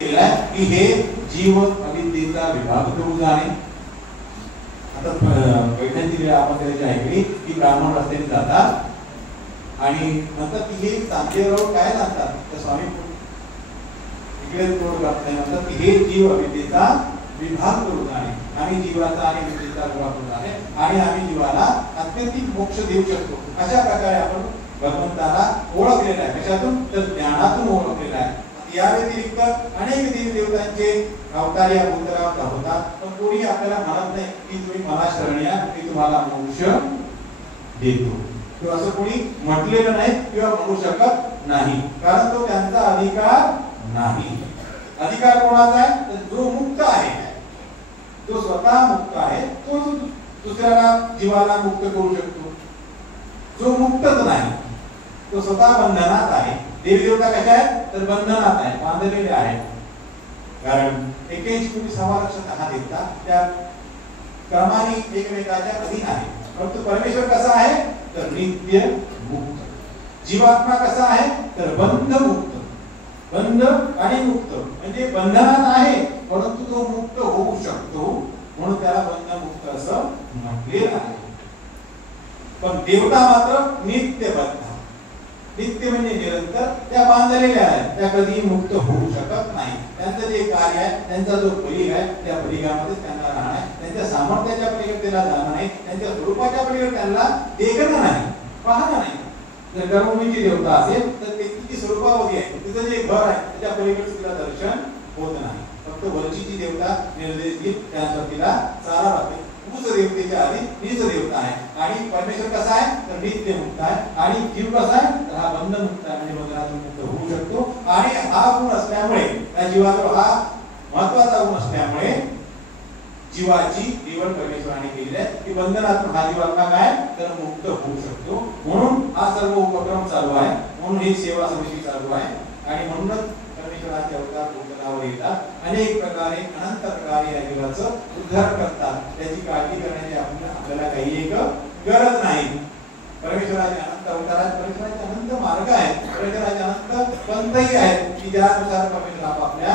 की हे जीव अविद्येचा विभाग करू जाणे. आता वैज्ञानिक आपण त्याची ऐकली की ब्राह्मण रस्त्याने जातात आणि नंतर की हे चांदेराव काय जातात तर स्वामी इकडे तोड करत नाही म्हणतात की हे जीव अविद्येचा विभाग करू जाणे आम्ही जीवाचा आणि विद्येचा विभाग करू जाणे आणि आम्ही जीवाला अत्यंतिक मोक्ष देऊ शकतो. अशा प्रकारे आपण भगवंताला ओळखलेला आहे. कशातून तर ज्ञानातून ओळखलेला आहे. या व्यतिरिक्त अनेक देवी देवतांचे अवतार या भूतलावर होतात पण कोणी आपल्याला म्हणत नाही की तुम्ही मला शरण या मी तुम्हाला मोक्ष देतो किंवा असं कोणी म्हटलेलं नाही किंवा म्हणू शकत नाही कारण तो त्यांचा अधिकार नाही. अधिकार कोणाचा आहे तर जो मुक्त आहे जो स्वतः मुक्त आहे तो दुसऱ्याला जीवाला मुक्त करू शकतो. जो मुक्तच नाही तो स्वतः बंधनात आहे. देवी देवता कशा आहेत तर बंधनात आहे बांधलेले आहेत. कारण 81 कोटी समारक्षक हा देवता त्या क्रमाने एकमेकाच्या अधीन आहे. परंतु परमेश्वर कसा आहे तर नित्य मुक्त. जीवात्मा कसा आहे तर बंध मुक्त. बंध आणि मुक्त म्हणजे बंधनात आहे परंतु तो मुक्त होऊ शकतो म्हणून त्याला बंध मुक्त असं म्हटलेलं आहे. पण देवता मात्र नित्य बद्ध. नित्य म्हणजे निरंतर त्या बांधलेल्या आहेत. त्या कधी मुक्त होऊ शकत नाही. त्यांचं जे कार्य आहे त्यांचा जो परीघ आहे त्या परीघामध्ये त्यांना राहणं आहे. त्यांच्या सामर्थ्याच्या पलीकडे त्याला जाणं नाही. त्यांच्या स्वरूपाच्या पलीकडे त्यांना देखणं नाही पाहणं नाही. जर कर्मभूमीची देवता असेल तर तिची स्वरूपावधी आहे तिचं जे घर आहे त्याच्या पलीकडे तिला दर्शन होत नाही. फक्त वरचीची देवता निर्देश देईल त्यानुसार तिला चारा लागते. उच देवतेच्या आधी नीच देवता आहे आणि परमेश्वर कसा आहे तर नित्य मुक्त आहे आणि जीव कसा आहे तर हा बंध मुक्त आहे म्हणजे बंधनातून मुक्त होऊ शकतो. आणि हा गुण असल्यामुळे त्या जीवाजवळ हा महत्वाचा गुण असल्यामुळे जीवाची निवड परमेश्वराने केलेली आहे की बंधनातून हा जीवात्मा काय तर मुक्त होऊ शकतो. म्हणून हा सर्व उपक्रम चालू आहे. म्हणून ही सेवा समिती चालू आहे आणि म्हणूनच परमेश्वराचे अवतार भूतलावर येतात. अनेक प्रकारे अनंत प्रकारे या जीवाचं उद्धार करतात. त्याची काळजी करण्याची आपल्याला काही एक गरज नाही. परमेश्वराचे अनंत अवतार आहेत. परमेश्वराचे अनंत मार्ग आहेत. परमेश्वराचे अनंत पंथही आहेत की ज्यानुसार परमेश्वर आपापल्या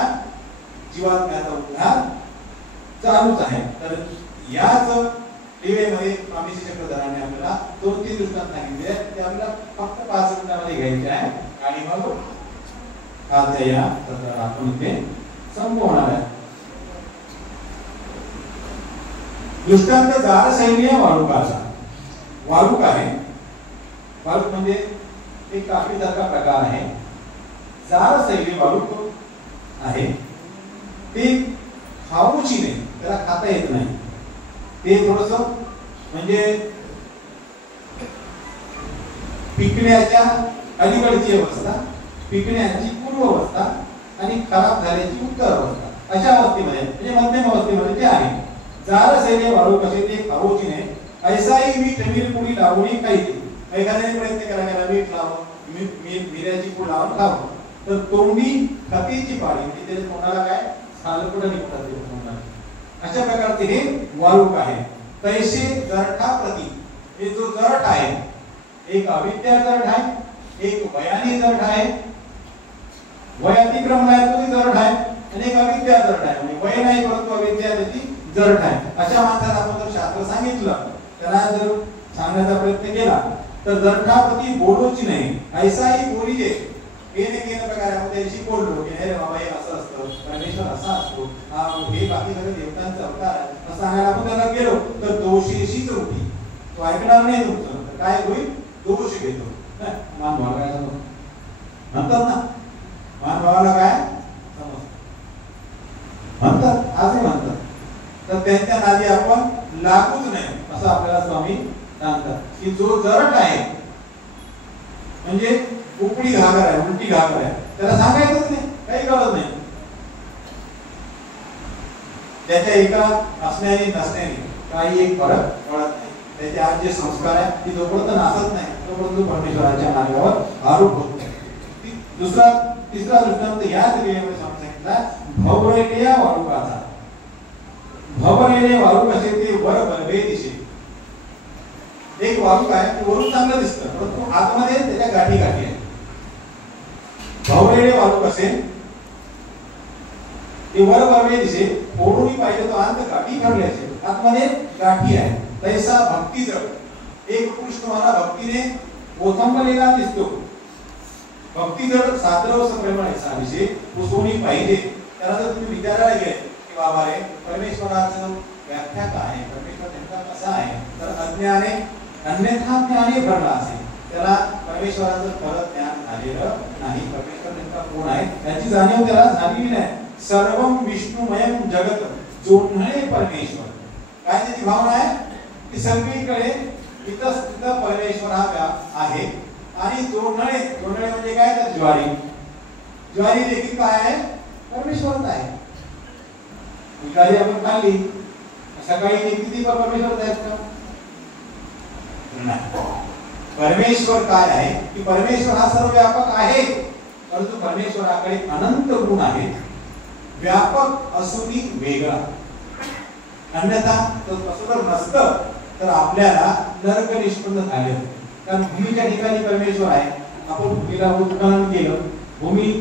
जीवात्म्याचा उद्धार चालूच आहे. तर याच दिवेमध्ये स्वामी चक्रधराने आपल्याला 2-3 दृष्टांत सांगितले ते आपल्याला फक्त 5 मिनिटांमध्ये घ्यायचे आहे आणि मग आजच्या या सत्रात आपण इथे संपवणार आहे. दृष्टांत जारसैन्य वाळुकाचा. वाळूक आहे. वाळूक म्हणजे एक कापडीसारखा प्रकार आहे. जारसैन्य वाळूक आहे ते खाऊची नाही त्याला खाता येत नाही. ते थोडस म्हणजे पिकण्याच्या अलीकडची अवस्था पिकण्याची पूर्व अवस्था आणि खराब झाल्याची उत्तर अवस्था अशा अवस्थेमध्ये म्हणजे मध्यम अवस्थेमध्ये ते आहे. जारसैन्य वाळूक असे ते खाऊची नाही. ऐसाही मीठ मिरपुडी लावणी खायची. एखाद्याने प्रयत्न केला मीठ लावून मिऱ्याची पूड लावून खावं तर तोंडी खातीची पाळी म्हणजे त्याच्या तोंडाला काय सालकुडं निघतात ते तोंडाला. अशा प्रकारचे हे वाळूक आहे. तैसे जरठा प्रती हे जो जरठ आहे एक अविद्या जरठ आहे एक वयाने जरठ आहे. वय अतिक्रमण आहे तो जरठ आहे आणि एक अविद्या जरठ आहे म्हणजे वय नाही परंतु अविद्या त्याची जरठ आहे. अशा माणसाला आपण जर शास्त्र सांगितलं त्याला जर सांगण्याचा प्रयत्न केला तर जरठापती बोलूची नाही. ऐसाही बोलीजे केन प्रकारे आपण त्याशी बोललो की अरे बाबा हे असं असतं परमेश्वर असा असतो हे बाकी सगळे देवतांचा अवतार आहे असं सांगायला आपण त्याला गेलो तर दोषीशीच होती. तो ऐकणार नाही तुमचं तर काय होईल दोष घेतो. मान भावाला काय म्हणतात ना मान भावाला काय समज म्हणतात आजही म्हणतात. तर त्यांच्या नादी आपण लागूच नाही असं आपल्याला स्वामी सांगतात की जो जरट आहे म्हणजे उपडी घागर आहे उलटी घागर आहे त्याला सांगायचंच नाही काही गरज नाही. त्याच्या एका असण्याने नसण्याने काही एक फरक पडत नाही. त्याचे आज जे संस्कार आहे ती जोपर्यंत नासत नाही तोपर्यंत परमेश्वराच्या मार्गावर आरोप होत नाही. तिसरा दृष्टांत याच वेळेमध्ये सांगितला भवरेल्या वाळुकाचा. भवरेले वाळूक असे ते वर बलवे दिसे. एक वाळूक आहे ते वरून चांगलं दिसतं परंतु आतमध्ये त्याच्या गाठी गाठी आहेत. भवरेले वाळूक असे ते वर वरवे दिसे ओढून पाहिजे तो अंत गाठी भरल्याचे आतमध्ये गाठी आहे तैसा भक्ती जड एक कृष्ण मला भक्तीने ओथंबलेला दिसतो भक्ती जड सादरव संप्रेमाचा विषय पुसवणी पाहिजे त्याला जर तुम्ही विचारायला गेले की बाबा रे परमेश्वराचं व्याख्या काय आहे परमेश्वर नेमका कसा आहे तर अज्ञाने अन्यथा ज्ञाने भरला असेल त्याला परमेश्वराचं परत ज्ञान झालेलं नाही परमेश्वर नेमका कोण आहे याची जाणीव त्याला झालेली नाही सर्वम विष्णुमयम जगत जोडणे परमेश्वर काय त्याची भावना आहे की सगळीकडे इथं परमेश्वर हा आहे आणि जोडणे म्हणजे काय तर ज्वारी देखील काय आहे परमेश्वरच आहे ज्वारी आपण खाल्ली सकाळी किती परमेश्वर आहेत का नाही परमेश्वर काय आहे की परमेश्वर हा सर्वव्यापक आहे परंतु परमेश्वराकडे अनंत गुण आहेत व्यापक असूनही वेगळा अन्यथा तसं जर नसतं तर आपल्याला नरक निष्पन्न झाले कारण भूमीच्या ठिकाणी परमेश्वर आहे आपण भूमीला उत्खनन केलं भूमी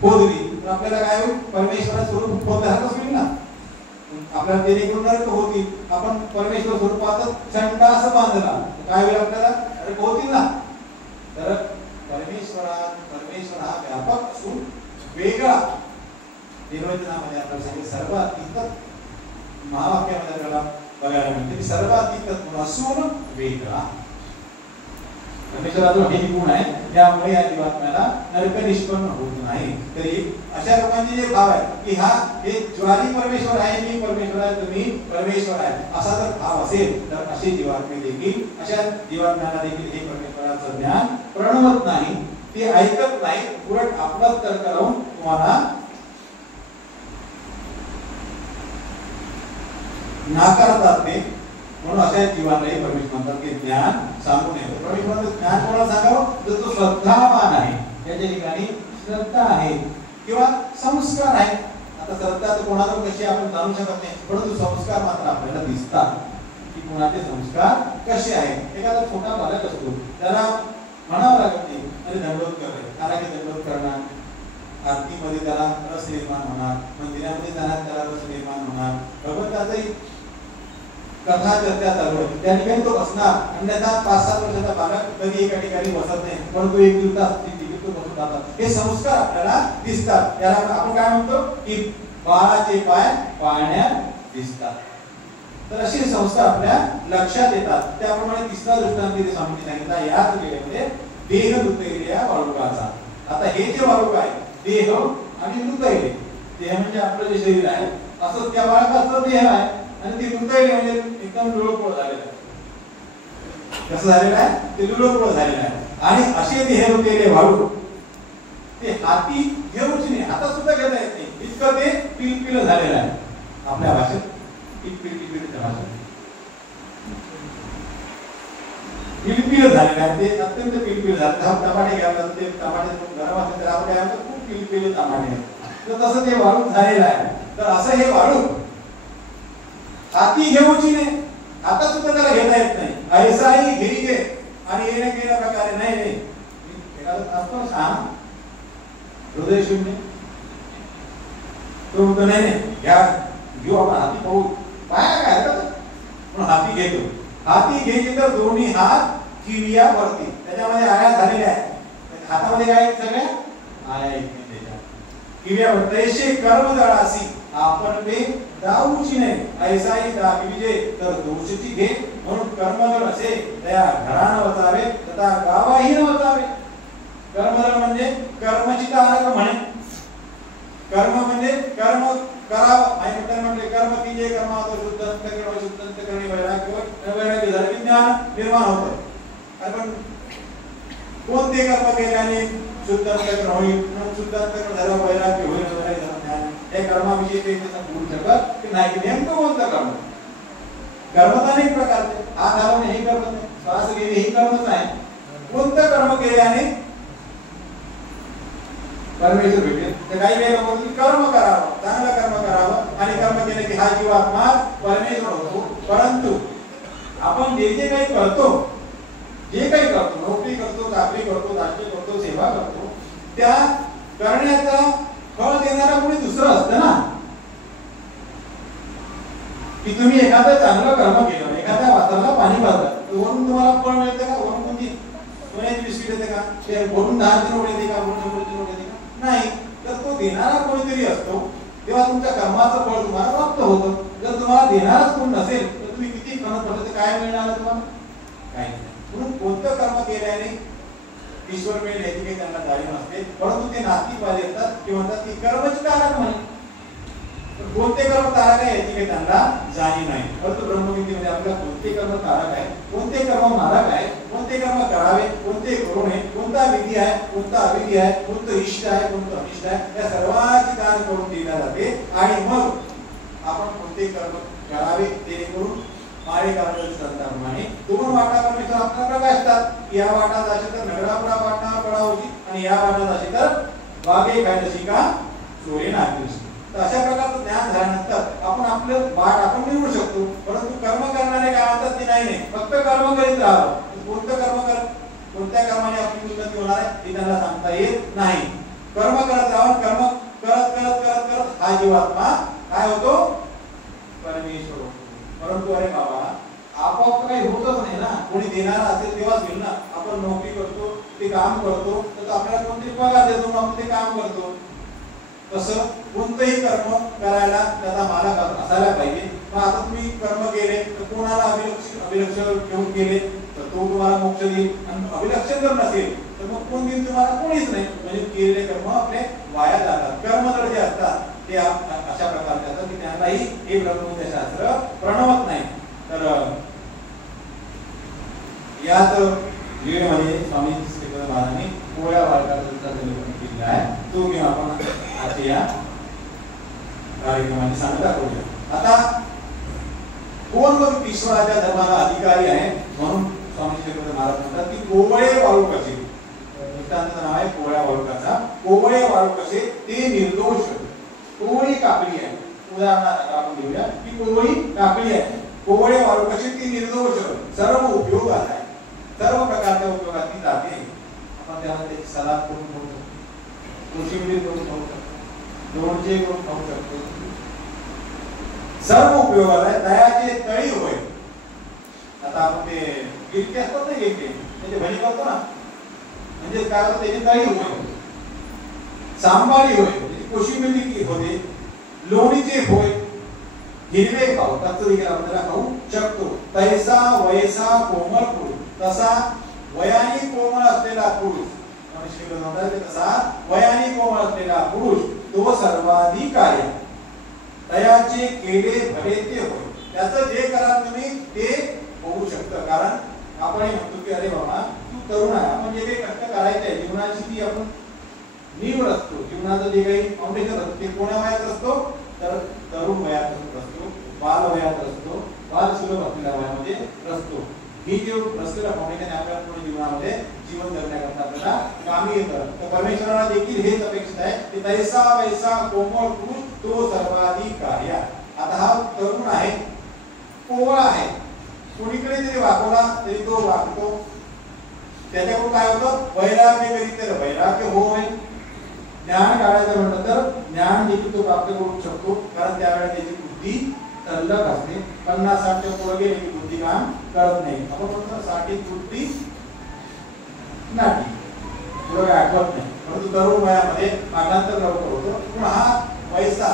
खोदली तर आपल्याला काय होईल परमेश्वराचं स्वरूप खोदल्यासारखंच होईल ना आपल्याला जेणेकरून नरक होतील आपण परमेश्वर स्वरूपात संडास बांधला काय होईल आपल्याला नरक होतील ना तर परमेश्वर हा व्यापक असून वेगळा निर्वचनामध्ये आपल्याला सांगितलं सर्वातीत महावाक्यामध्ये आपल्याला बघायला मिळते की सर्वातीत असून वेगळा परमेश्वराचा हे गुण आहे त्यामुळे या जीवात्म्याला नरक निष्पन्न होत नाही तरी अशा लोकांचे जे भाव आहे की हे ज्वारी परमेश्वर आहे मी परमेश्वर आहे तुम्ही परमेश्वर आहे असा जर भाव असेल तर असे जीवात्मे देखील अशा जीवात्म्याला देखील हे परमेश्वराचं ज्ञान प्रणवत नाही ते ऐकत नाही उलट आपलाच तर्क लावून तुम्हाला नाकारतात ते म्हणून अशा जीवांनाही परमेश्वर म्हणतात की ज्ञान सांगून येतो परमेश्वराचं ज्ञान कोणाला सांगावं तर तो श्रद्धावान आहे त्याच्या ठिकाणी श्रद्धा आहे किंवा संस्कार आहे आता श्रद्धा तर कोणाला कशी आपण जाणू शकत नाही परंतु संस्कार मात्र आपल्याला दिसतात की कोणाचे संस्कार कसे आहेत एखादा छोटा बालक असतो त्याला म्हणावं लागत नाही अरे दंडवत करणे त्याला की दंडवत करणार आरतीमध्ये त्याला रस निर्माण होणार मंदिरामध्ये जाण्यात त्याला रस निर्माण होणार भगवंताचंही कथा चर्चा चालू आहे त्या ठिकाणी तो बसणार अन्यथा 5-7 वर्षाचा बालक कधी एका ठिकाणी बसत नाही परंतु 1-2 तास तो बसून जातात हे संस्कार आपल्याला दिसतात याला आपण काय म्हणतो की बाळाचे पाय पाळण्यात दिसतात तर असे संस्कार आपल्या लक्षात येतात त्याप्रमाणे तिसरा दृष्टांत इथे स्वामींनी सांगितला याच वेळेमध्ये देह दुतैल्या वाळुकाचा आता हे जे वाळुक आहे देह आणि दुतैले देह म्हणजे आपलं जे शरीर आहे असं त्या बाळकाचं देह आहे आणि ते दुतैले म्हणजे एकदम लुळपोळ झालेलं आहे कसं झालेलं आहे ते लुळपोळ झालेलं आहे आणि असे देह दुतैले वाळू ते हाती घेऊच नाही हातात सुद्धा घेता येत नाही इतकं ते पिलपिल झालेलं आहे आपल्या भाषेत पिलपिल भाषेत पिलपिल झालेलं आहे ते अत्यंत पिलपिल झालं टमाटे घ्यायला ते टमाटे गरम असेल तर आपण काय खूप पिलपिल टमाटे तर तसं ते वाळू झालेलं आहे तर असं हे वाळू हाती घेऊची नाही आता सुद्धा त्याला घेता येत नाही ऐसाही घेई घे आणि येण्या केल्या प्रकारे नाही नाही एखादा असतो छान हृदय शून्य तो म्हणतो नाही घ्या घेऊ आपण हाती पाहू पाया काय म्हणून हाती घेतो हाती घ्यायची तर दोन्ही हात किरियावरती त्याच्यामध्ये आया झालेल्या आहेत हातामध्ये काय सगळ्या आया त्याच्या किरियावर तैसे कर्मदळासी आपण ते दाऊची नाही ऐसाही दाखविजे तर दोषची घे म्हणून कर्मदळ असे त्या घरानं वचावे तथा गावाही वचावे कर्मदळ म्हणजे कर्मची तारक म्हणे कर्म म्हणजे कर्म करावं आणि म्हणजे कर्म की जे कर्म होतो शुद्ध अंतःकरण वैराग्य झालं विज्ञान निर्माण होतं आपण कोणते कर्म केल्याने शुद्ध अंतःकरण होईल शुद्ध अंतःकरण झालं वैराग्य होईल त्या कर्माविषयी ते बोलू शकत की नाही नेमकं कोणतं कर्म कर्म तर अनेक प्रकारचे हात हलवणे हे कर्म नाही श्वास घेणे हे कर्मच आहे कोणतं कर्म केल्याने परमेश्वर भेटेल तर काही वेळेला बोलतो कर्म करावं चांगलं कर्म करावं आणि कर्म केले की हा जीवात्मा परमेश्वर होतो परंतु आपण जे जे काही करतो नोकरी करतो चाकरी करतो राष्ट्रीय करतो सेवा करतो त्या करण्याचा फळ देणारा कोणी दुसरं असतं ना की तुम्ही एखादं चांगलं कर्म केलं, एखाद्या वाताला पाणी पाजलं, तर वरून तुम्हाला फळ मिळते का? वरून कोणती सोन्याची बिस्किट येते का? ते वरून 10 नोट येते का? वरून 100 नोट येते का? नाही. तर तो देणारा कोणीतरी असतो, तेव्हा तुमच्या कर्माचं फळ तुम्हाला प्राप्त होतं. जर तुम्हाला देणारच कोण नसेल तर तुम्ही किती करत पडलं तर काय मिळणार तुम्हाला? काही नाही. म्हणून कोणतं कर्म केल्याने ईश्वर मिळेल याची काही त्यांना जाणीव नसते, परंतु ते नास्तिकवादी असतात की म्हणतात की कर्मच कारक म्हणे. कोणते कर्म कारक आहे याची काही त्यांना जाणीव नाही. परंतु ब्रह्मविद्येमध्ये आपल्याला कोणते कर्म कारक आहे, कोणते कर्म मारक आहे, कोणते कर्म करावे, कोणते करू नये, कोणता विधी आहे, कोणता अविधी आहे, कोणतं इष्ट आहे, कोणतं अनिष्ट आहे, या सर्वांची जाण करून दिल्या जाते. आणि मग आपण कोणते कर्म करावे ते करून माळे करावे संतांप्रमाणे दोन वाटा परमेश्वर आपल्याला प्रकाशतात. या वाटात असे तर नगरापुरा वाटणार पडा होती, आणि या वाटात असे तर वागे खायची का चोरी नागरी. तर अशा प्रकारचं ज्ञान झाल्यानंतर आपण आपलं वाट आपण निवडू शकतो. परंतु कर्म करणारे काय म्हणतात की नाही फक्त कर्म करीत राहावं. कोणतं कर्म कर, कोणत्या कर्माने आपली उन्नती होणार आहे हे त्यांना सांगता येत नाही. कर्म करत राहावं, कर्म करत करत करत करत हा जीवात्मा काय होतो? परमेश्वर होतो. परंतु अरे बाबा आपोआप काही होतच नाही ना. कोणी देणारा असेल तेव्हाच होईल ना. आपण नोकरी करतो, ते काम करतो, तर आपल्याला कोणतरी पगार देतो, आपण ते काम करतो. तसं कोणतंही कर्म करायला त्याचा मालक असायला पाहिजे. मग आता तुम्ही कर्म केले तर कोणाला अभिलक्षण घेऊन केले तर तो तुम्हाला मोक्ष देईल, आणि अभिलक्षण जर नसेल तर मग कोण देईल तुम्हाला? कोणीच नाही. म्हणजे केलेले कर्म आपले वाया जातात. कर्म जर जे असतात ते अशा प्रकारचे असतात की त्यांनाही हे ब्रह्मविद्याशास्त्र प्रणवत नाही. तर याच लीडमध्ये स्वामी श्रीपाद महाराजांनी पोळ्या बाळकाचा केलेला आहे, तो घेऊन आपण आजच्या या कार्यक्रमाने सांगता करूया. आता कोण मग ईश्वराच्या धर्माला अधिकारी आहे? म्हणून स्वामी श्रीपाद महाराज म्हणतात की कोवळे वाळू कसे. दृष्टांताचं नाव आहे कोवळ्या वाळूकाचा. कोवळे वाळू कसे ते निर्दोष. कोवळी काकडी आहे. उदाहरणार्थ आपण घेऊया की कोवळी काकडी आहे. कोवळे वाळू कसे ती निर्दोष, सर्व उपयोग आहे, सर्व प्रकारच्या उपयोगात ती जाते. आपण त्यामध्ये सलाद करून खाऊ शकतो, कोशिंबीर करून खाऊ शकतो, लोणचे करून खाऊ शकतो, सर्व उपयोगाला आहे. दह्याचे तळी होय. आता आपण ते गिरके असतात ना, गिरके त्याची भजी करतो ना, म्हणजे काय होतं त्याची तळी होय, सांबारी होय, त्याची कोशिंबीर होते, लोणीचे होय, हिरवे खाऊ कच्चं देखील आपण त्याला खाऊ शकतो. तैसा वयसा कोमल पुरुष, तसा वयाने कोमल असलेला पुरुष, तसा वयाने कोमल असलेला पुरुष तो सर्वाधिकारी. तयाचे केले भले ते होय. त्याचं जे करा तुम्ही ते होऊ शकतं. कारण आपण हे म्हणतो की अरे बाबा तू तरुण आहे, आपण जे काही कष्ट करायचे आहे जीवनाची ती आपण निवड असतो. जीवनाचं जे काही फाउंडेशन असतं ते कोण्या वयात असतो? तर तरुण वयात असतो, बाल वयात असतो, बाल सुलभ असलेल्या वयामध्ये असतो. ही जी असलेला फाउंडेशन आपल्या पूर्ण जीवनामध्ये जीवन जगण्याकरता आपल्याला कामी येतं. तर परमेश्वराला देखील हेच अपेक्षित आहे की तैसा वैसा कोमल पुरुष तो सर्वाधिकारी. आता हा तरुण आहे, कोवळा आहे, कोणीकडे जरी वाकवला तरी तो वाकतो. त्याच्याकडून काय होतं? वैराग्य कधी तर वैराग्य होय. ज्ञान काढायचं म्हटलं तर ज्ञान देखील तो प्राप्त करू शकतो. कारण त्यावेळेला त्याची बुद्धी तल्लक असते. 50-60 पुढे गेले की बुद्धी काम करत नाही. आपण म्हणतो 60 बुद्धी नाटी, पुढे आठवत नाही. परंतु तरुण वयामध्ये पाठांतर लवकर होतो. पण हा वैसा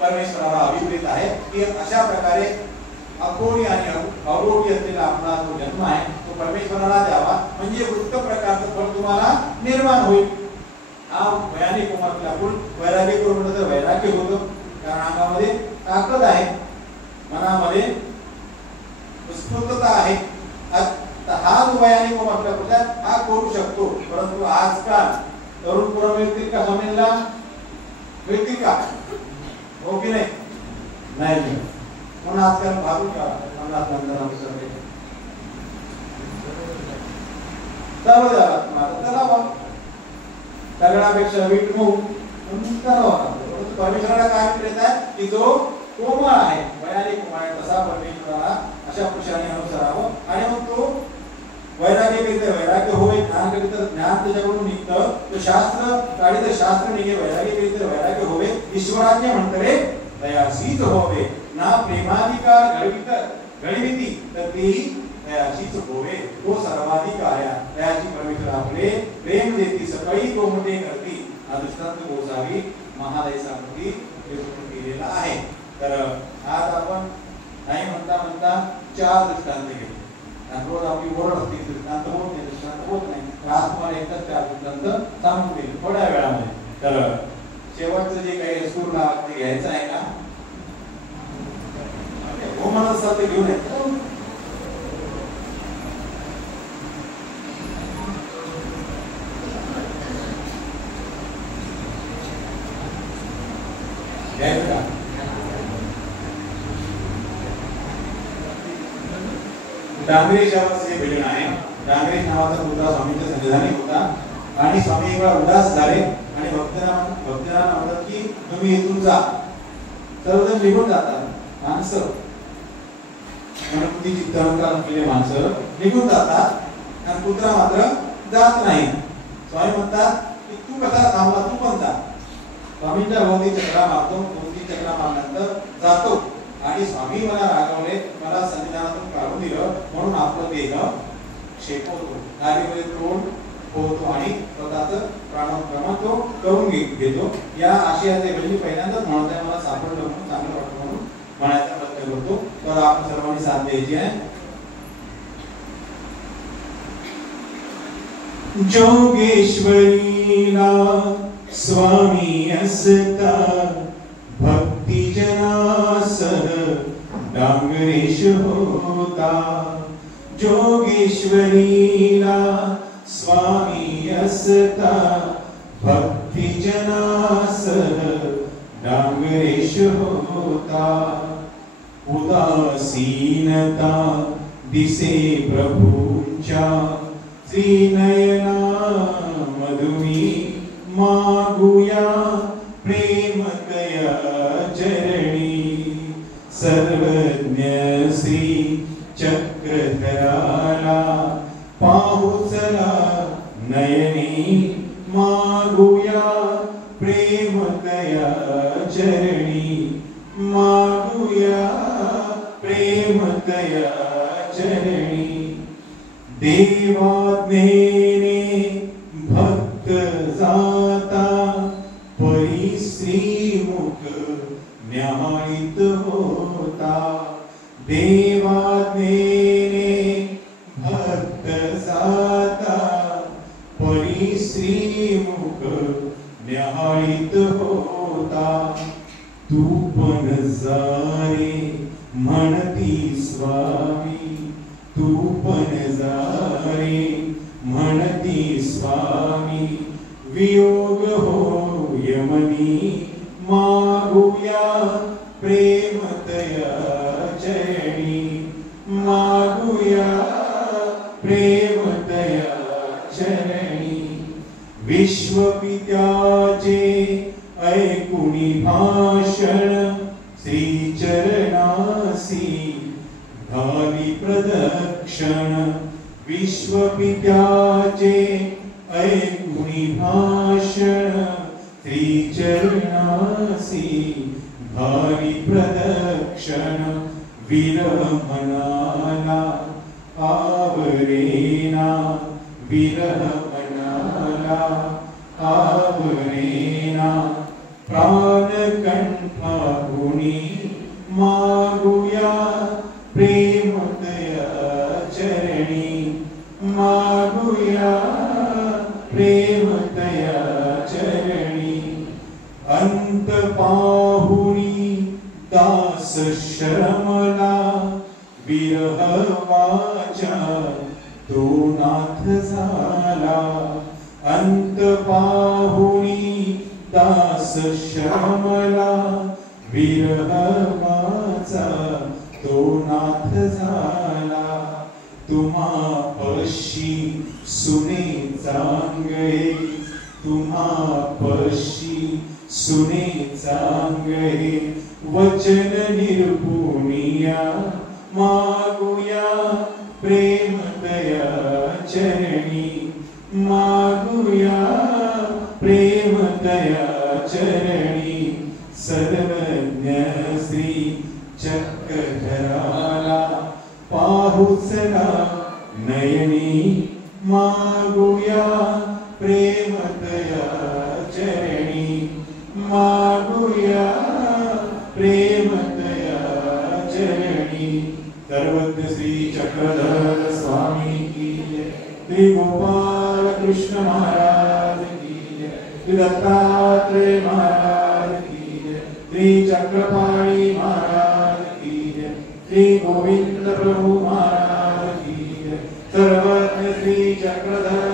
परमेश्वराला अभिप्रेत आहे की अशा प्रकारे अखोडी आणि अवरोधी असलेला आपला जो जन्म आहे तो परमेश्वराला द्यावा, म्हणजे उत्तम प्रकारचं फळ तुम्हाला निर्माण होईल. हा वयाने कोमल आपण वैराग्य करून म्हटलं तर वैराग्य होतं. कारण अंगामध्ये ताकद आहे, मनामध्ये स्फूर्तता आहे. हा जो वयाने कोमल हा करू शकतो. परंतु आजकाल तरुण पुरा मिळतील का? स्वामींना मिळतील का? हो की नाही? नाही मिळत. म्हणून आजकाल भागू का 50 नंतर सर्व जातात चला दगडापेक्षा वीट मऊ परमेश्वराला काय मिळत आहे की जो कोमळ आहे, वयाने कोमळ आहे, तसा परमेश्वराला अशा पुरुषाने अनुसरावं. आणि मग तो वैराग्य करीत वैराग्य होय, ज्ञान करीत ज्ञान त्याच्याकडून निघतं. तो शास्त्र काढित शास्त्र निघे, वैराग्य करीत वैराग्य होवे. ईश्वराज्ञे म्हणतले दयाशीच होवे. ना प्रेमाधिकार घडविती तर तेही तयाचीच होवे. तो सर्वाधिक आया तयाची परमेश्वर आपले प्रेम देती सकाळी तो मोठे करती. हा दृष्टांत गोसावी महादेशामध्ये दिलेला आहे. तर आज आपण नाही म्हणता म्हणता 4 दृष्टांत घेतले. रोज आपली ओरड असते दृष्टांत होत नाही, दृष्टांत होत नाही. आज तुम्हाला एकच 4 दृष्टांत सांगून देईल थोड्या वेळामध्ये. तर शेवटचं जे काही सूर लावा ते घ्यायचं आहे का? हो म्हणत असाल ते घेऊन येतो. घ्यायचं का? डांगरे शहराचं जे बिल्डिंग आहे, डांगरे नावाचा मुलगा स्वामींच्या सन्निधानी होता आणि स्वामी एकदा उदास झाले आणि भक्तांना म्हणतात की तुम्ही इथून जा. सर्वजण निघून जातात. माणसं गणपती चित्तअहंकार असलेले माणसं निघून जातात आणि कुत्रा मात्र जात नाही. स्वामी म्हणतात की तू कसा थांबला, तू पण जा. स्वामींच्या भोवती चक्रा मारतो. 2-3 चक्रा मारल्यानंतर जातो आणि स्वामी मला रागवले, मला सन्निधानातून काढून दिलं म्हणून आपलं देह शेपवतो, गाडीमध्ये तोंड पोहतो आणि स्वतःच प्राणाक्रमण तो करून घेतो. या आशयाचे म्हणजे पहिल्यांदाच म्हणत आहे मला सापडलं म्हणून चांगलं वाटतं म्हणून म्हणायचा प्रयत्न करतो. तर आपण सर्वांनी साथ द्यायची आहे. जोगेश्वरीला स्वामी असता भक्ती जनासह डांगरेश होता. जोगेश्वरीला स्वामी असता भक्ती जनासह डांगरेश होता. उदासीनता दिसे प्रभूंच्या श्रीनयना मधुमी मागुया प्रेम कया चरणी. सर्वज्ञ श्री चक्रधराला पाहुचला नयनी मागुया प्रेम कया चरणी. मागुया प्रेम कया चरणी. देवाज्ञेने भक्त जाता परी श्रीमुख न्यायित होता. देवाज्ञेने भक्त जाता परी श्रीमुख न्यायित होता. तू पण जा रे म्हणती स्वामी, तू पण जा रे म्हणती स्वामी. वियोग हो यमनी मागुया प्रेम तया चरणी. मागुया प्रेम तया चरणी. विश्वपित्याचे ऐकुनी भाषण श्रीचरणासी घाली प्रदक्षिण. विश्वपित्याचे ऐकुनी भाषण श्रीचरणासी घाली प्रदक्षिण. विरह मनाला आवरेना, विरह मनाला आवरेना. प्राणकंठाहुनी मागुया प्रेम तया चरणी. मागुया प्रेम तया चरणी. अंत पाहुनी दास श्रमला विरह वाचा तो नाथ झाला. अंत पाहुनी दास श्रमला विरह वाचा तो नाथ झाला. तुम्हा पशी सुने चांगळे, तुम्हा पशी सुने चांगळे. वचन निर्पुनिया मागुया प्रेम तया चरणी. मागुया प्रेम तया चरणी. सर्वज्ञ श्री चक्रधराला पाहुसला नयनी मागुया प्रेमतया चरणी मागुया प्रेमतया चरणी सर्वज्ञ श्री चक्रधर स्वामी की जय श्री गोपाल कृष्ण महाराज की जय श्री दत्तात्रेय महाराज की जय श्री चक्रपाणी महाराज की जय श्री गोविंद प्रभु महाराज की जय सर्वज्ञ श्री चक्रधर